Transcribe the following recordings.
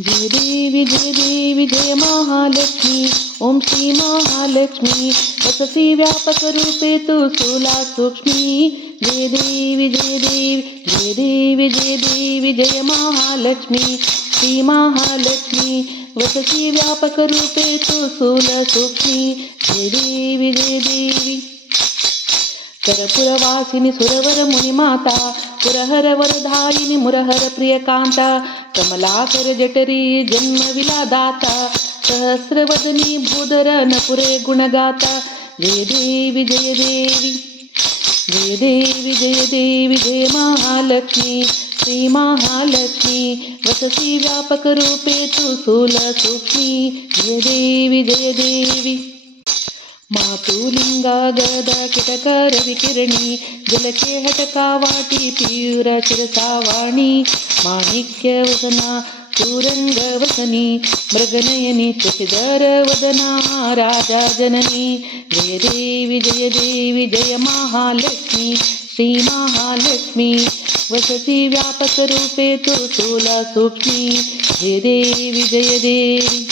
जय देवी जय महालक्ष्मी. ओम श्री महालक्ष्मी वसती व्यापक रूपे तू स्थूला सूक्ष्मी. जय देवी जय देवी जय देवी जय देवी जय महालक्ष्मी. श्री महालक्ष्मी वसती व्यापक रूपे तू स्थूल सूक्ष्मी. जय देवी जय देवी. करपुरवासिनी सुरवर मुनिमाता पुरहर वरधायिनी मुरहर प्रियकांता. कमलाकर जठरी जन्मविलादाता सहस्रवदनी भूधर नपुरे गुणगाता. जय देवी जय देवी जय देवी जय देवी जय महालक्ष्मी. श्री महालक्ष्मी वसती व्यापक रूपे तू स्थूल सूक्ष्मी. जय देवी जय देवी. मातुलिंगा गदा किटकर विकिरणी जलके हटकावाटी पीयुर चिरसावाणी. माणिक्य वसना तुरंग वसनी मृगनयनी तुषिधर वदना राजा जननी. जय देवी जय महालक्ष्मी. श्री महालक्ष्मी वसती व्यापक रूपे तू स्थूला सूक्ष्मी. जय देवी जय देवी.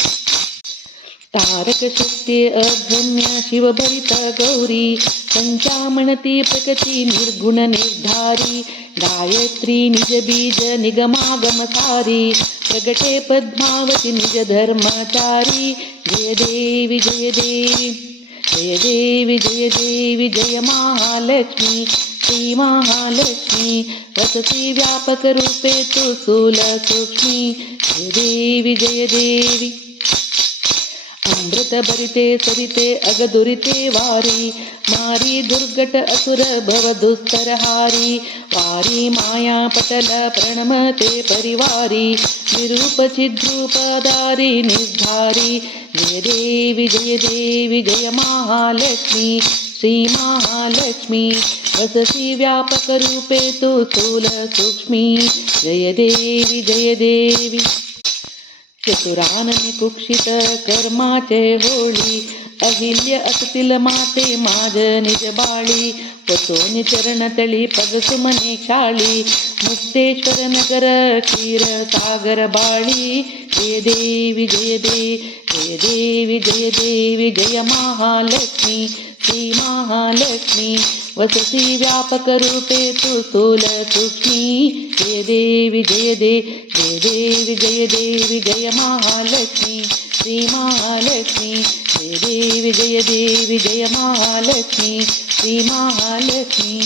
तारक शक्ती अगम्य शिवभरित गौरी पंचामणती प्रकृती निर्गुण निर्धारी. गायत्री निज बीज निगमागम सारी प्रगटे पद्मावती निज धर्मचारी. जय देवी जय देवी जय देवी जय देवी जय महालक्ष्मी. श्री महालक्ष्मी वसती व्यापक रूपे तू स्थूल सूक्ष्मी. जय देवी जय देवी. अमृत भरिते सरिते अगदुरिते वारी मारी दुर्गट असुर भव दुस्तरहारी. वारी माया पटल प्रणमते परिवारी निरूप चिद्रूपधारी निर्धारी. जय देवी जय महालक्ष्मी. श्री महालक्ष्मी वसती व्यापक रूपे तू स्थूल सूक्ष्मी. जय देवी जय देवी. चतुरानने कुक्षित कर्माचे होळी अहिल्य असतील माते माझ निज बाळी. वसोनी चरण तळी पग सुमने शाळी मुक्तेश्वर नगर क्षीर सागर बाळी. जय देवी जय देवी जय देवी जय महालक्ष्मी. श्री महालक्ष्मी वसती व्यापक रूपे तू स्थूल सूक्ष्मी. जय देवी जय देवी जय महालक्ष्मी. श्री महालक्ष्मी जय देवी जय महालक्ष्मी. श्री महालक्ष्मी.